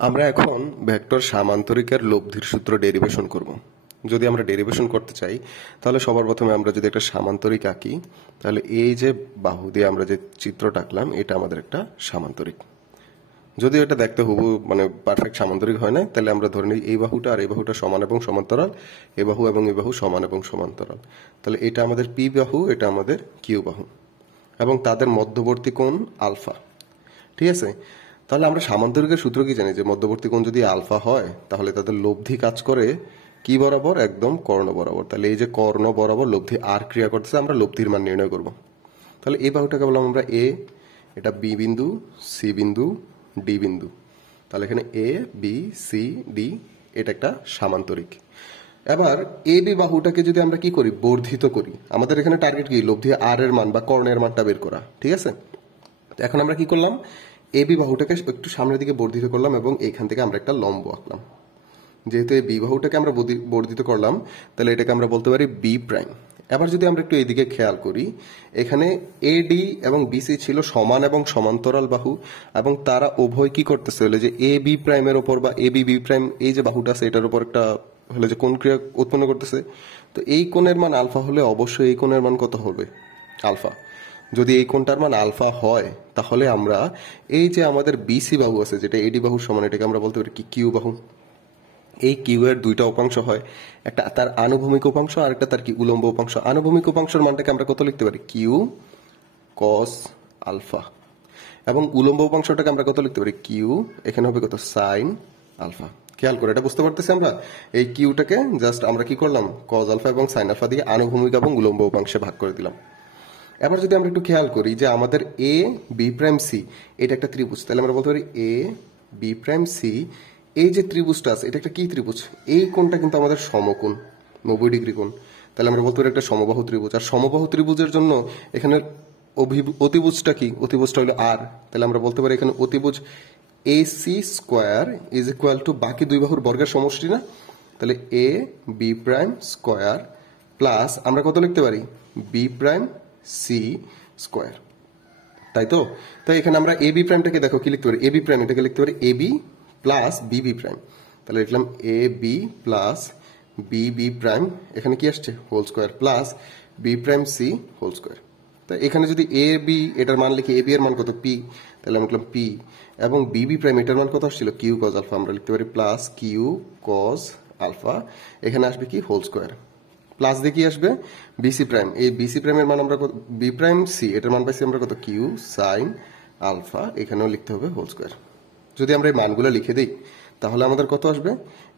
আমরা এখন ভেক্টর সামান্তরিকের লব্ধির সূত্র ডেরিভেশন করব। যদি আমরা ডেরিভেশন করতে চাই তাহলে সবার প্রথমে আমরা যদি একটা সামান্তরিক আঁকি তাহলে এই যে বাহু দিয়ে আমরা যে চিত্রটা আঁকলাম এটা আমাদের একটা সামান্তরিক। যদিও এটা দেখতে হুবহু পারফেক্ট সামান্তরিক হয় না, তাহলে আমরা ধরে নিই এই বাহুটা আর এই বাহুটা সমান এবং সমান্তরাল, এই বাহু এবং এই বাহু সমান এবং সমান্তরাল। তাহলে এটা আমাদের পি বাহু, এটা আমাদের কিউ বাহু এবং তাদের মধ্যবর্তী কোণ আলফা। ঠিক আছে, তাহলে আমরা সামান্তরিকের সূত্র কি জানি যে মধ্যবর্তী কোণ যদি আলফা হয় তাহলে তাদের লব্ধি কাজ করে কি বরাবর, একদম কর্ণ বরাবর। তাহলে এই যে কর্ণ বরাবর লব্ধি আর ক্রিয়া করতেছে, আমরা লব্ধির মান নির্ণয় করব। তাহলে এই বাহুটাকে বললাম আমরা এ, এটা বি বিন্দু, সি বিন্দু, ডি বিন্দু। তাহলে এখানে এ বি সি ডি, এটা একটা সামান্তরিক। এবার এ বি বাহুটাকে যদি আমরা কি করি, বর্ধিত করি। আমাদের এখানে টার্গেট কি, লব্ধি আর এর মান বা কর্ণের মানটা বের করা। ঠিক আছে, এখন আমরা কি করলাম, এ বি বাহুটাকে একটু সামনের দিকে বর্ধিত করলাম এবং এখান থেকে আমরা একটা লম্ব আঁকলাম। যেহেতু এই বি বাহুটাকে আমরা বর্ধিত করলাম তাহলে এটাকে আমরা বলতে পারি বি প্রাইম। এবার যদি আমরা একটু এইদিকে খেয়াল করি, এখানে এডি এবং বিসি ছিল সমান এবং সমান্তরাল বাহু এবং তারা উভয় কি করতেছে হলে যে এ বি প্রাইমের ওপর বা এ বি বি প্রাইম এই যে বাহুটা আছে এটার উপর একটা হলে যে কোণ ক্রিয়া উৎপন্ন করতেছে। তো এই কোণের মান আলফা হলে অবশ্যই এই কোণের মান কত হবে, আলফা। যদি এই কোণটার মান আলফা হয় তাহলে আমরা এই যে আমাদের বিসি বাহু আছে যেটা এডি বাহুর সমান, এটাকে আমরা বলতে পারি কি কিউ বাহু। এই কিউ এর দুইটা উপাংশ হয়, একটা তার আনুভূমিক উপাংশ আর একটা তার কি উলম্ব উপাংশ। আনুভূমিক উপাংশের মানটাকে আমরা কত লিখতে পারি, কিউ কস আলফা, এবং উলম্ব উপাংশটাকে আমরা কত লিখতে পারি, কিউ এখানে হবে কত, সাইন আলফা। খেয়াল করে এটা বুঝতে পারতেছি আমরা, এই কিউটাকে জাস্ট আমরা কি করলাম, কজ আলফা এবং সাইন আলফা দিয়ে আনুভূমিক এবং উলম্ব উপাংশে ভাগ করে দিলাম। এবার যদি আমরা একটু খেয়াল করি যে আমাদের এ বি প্রাইম সি এটা একটা ত্রিভুজ, তাহলে আমরা বলতে পারি এ বি প্রাইম সি, এই যে ত্রিভুজটা আছে এটা একটা কি ত্রিভুজ, এই কোণটা কিন্তু আমাদের সমকোণ, 90 ডিগ্রি কোণ। তাহলে আমরা বলতে পারি একটা সমবাহু ত্রিভুজ। আর সমবাহু ত্রিভুজের জন্য এখানে অতিভুজটা কি, অতিভুজটা হলো আর। তাহলে আমরা বলতে পারি এখানে অতিভুজ A C square is equal to বাকি দুই বাহুর বর্গের সমষ্টি না। তাহলে A B prime square plus আমরা কত লিখতে পারি, বি প্রাইম সি স্কোয়ার। তাই তো, তাই এখানে আমরা এ বি প্রাইমটাকে দেখো কি লিখতে পারি, এ বি প্রাইম এটাকে লিখতে পারি A B plus B B prime. তাহলে লিখলাম A B plus B B prime, এখানে কি আসছে whole square, plus B prime C whole square. তাই এখানে যদি এ বি এটার মান লিখি, এ বি এর মান কত পি, তাহলে আমি লিখলাম পি, এবং বি বি প্রাইম এটার মান কত আসছিল, কিউ কজ আলফা, আমরা লিখতে পারি প্লাস কিউ কজ আলফা, এখানে আসবে কি হোল স্কোয়ার, প্লাস দিয়ে কি আসবে বিসি প্রাইম, এই বিসি প্রাইমের মান আমরা বি প্রাইম সি এটার মান পাইছি আমরা কত, কিউ সাইন আলফা, এখানেও লিখতে হবে হোল স্কোয়ার। যদি আমরা এই মানগুলো লিখে দিই তাহলে আমাদের কত আসবে,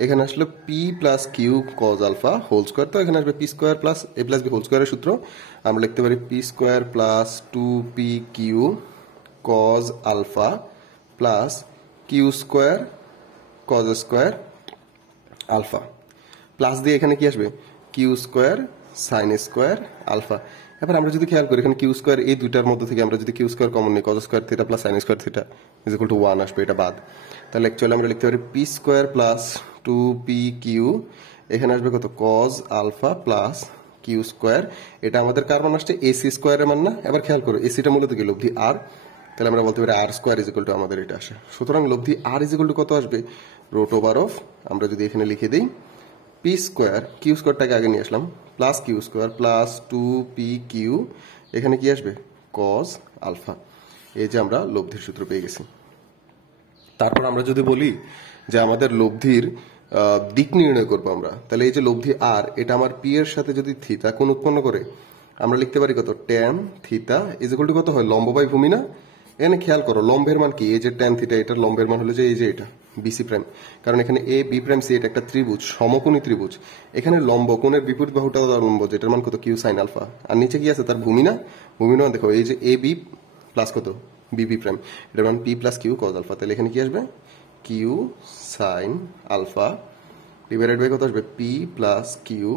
এখানে আসলে P plus Q cos alpha whole square, তো এখানে আসবে P square plus A plus B whole স্কোয়ারের সূত্র আমরা লিখতে পারি P square plus 2p Q cos alpha plus Q square cos square alpha, plus দিয়ে এখানে কি আসবে Q square sine square alpha. এবার আমরা যদি খেয়াল করি এখানে কিউ স্কোয়ার এই দুইটার মধ্যে থেকে আমরা যদি কিউ স্কোয়ার কমন নিই, cos square theta plus sine square theta is equal two 1 আসবে, এটা বাদ। তাহলে অ্যাকচুয়ালি আমরা লিখতে পারি P square plus 2p Q, এখানে আসবে কত, cos alpha plus Q square, এটা আমাদের কার মান আসছে, এসি স্কোয়ারের মান না। এবার খেয়াল করো এসিটা মূলত কি, লব্ধি আর, তাহলে আমরা বলতে পারি আর স্কোয়ার ইজ ইকুয়াল টু আমাদের এটা আসে। সুতরাং লব্ধি আর ইজ ইকুয়াল টু কত আসবে, রুট ওভার অফ, আমরা যদি এখানে লিখে দিই পি স্কোয়ার, কিউ স্কোয়ারটাকে আগে নিয়ে আসলাম, plus Q square plus 2p Q, এখানে কি আসবে কজ আলফা। এই যে আমরা লব্ধির সূত্র পেয়ে গেছি। তারপর আমরা যদি বলি যে আমাদের লব্ধির দিক নির্ণয় করবো আমরা, তাহলে এই যে লব্ধি আর এটা আমার পি এর সাথে যদি থিতা কোণ উৎপন্ন করে আমরা লিখতে পারি কত, tan theta is equal two কত হয়, লম্ব বাই ভূমি না। এখানে খেয়াল করো লম্বের মান কি, এই যে ট্যান থিটা এটার লম্বের মান হলো যে এই যে এটা বিসি প্রাইম, কারণ এখানে এ বি প্রাইম সি এটা একটা ত্রিভুজ, সমকোণী ত্রিভুজ। এখানে লম্ব কোণের বিপরীত বাহুটা লম্ব যেটার মান কত, কিউ সাইন আলফা, আর নিচে কি আছে তার ভূমি না, ভূমি না দেখো এই যে এ বি প্লাস কত বি বি প্রাইম, এটার মান P plus Q cos alpha. তাহলে এখানে কি আসবে Q sine alpha divided by কত আসবে, পি প্লাস কিউ,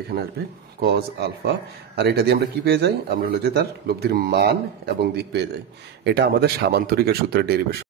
এখানে আসবে কজ আলফা। আর এটা দিয়ে আমরা কি পেয়ে যাই, আমরা হলো যে তার লব্ধির মান এবং দিক পেয়ে যাই। এটা আমাদের সামান্তরিকের সূত্রের ডেরিভেশন।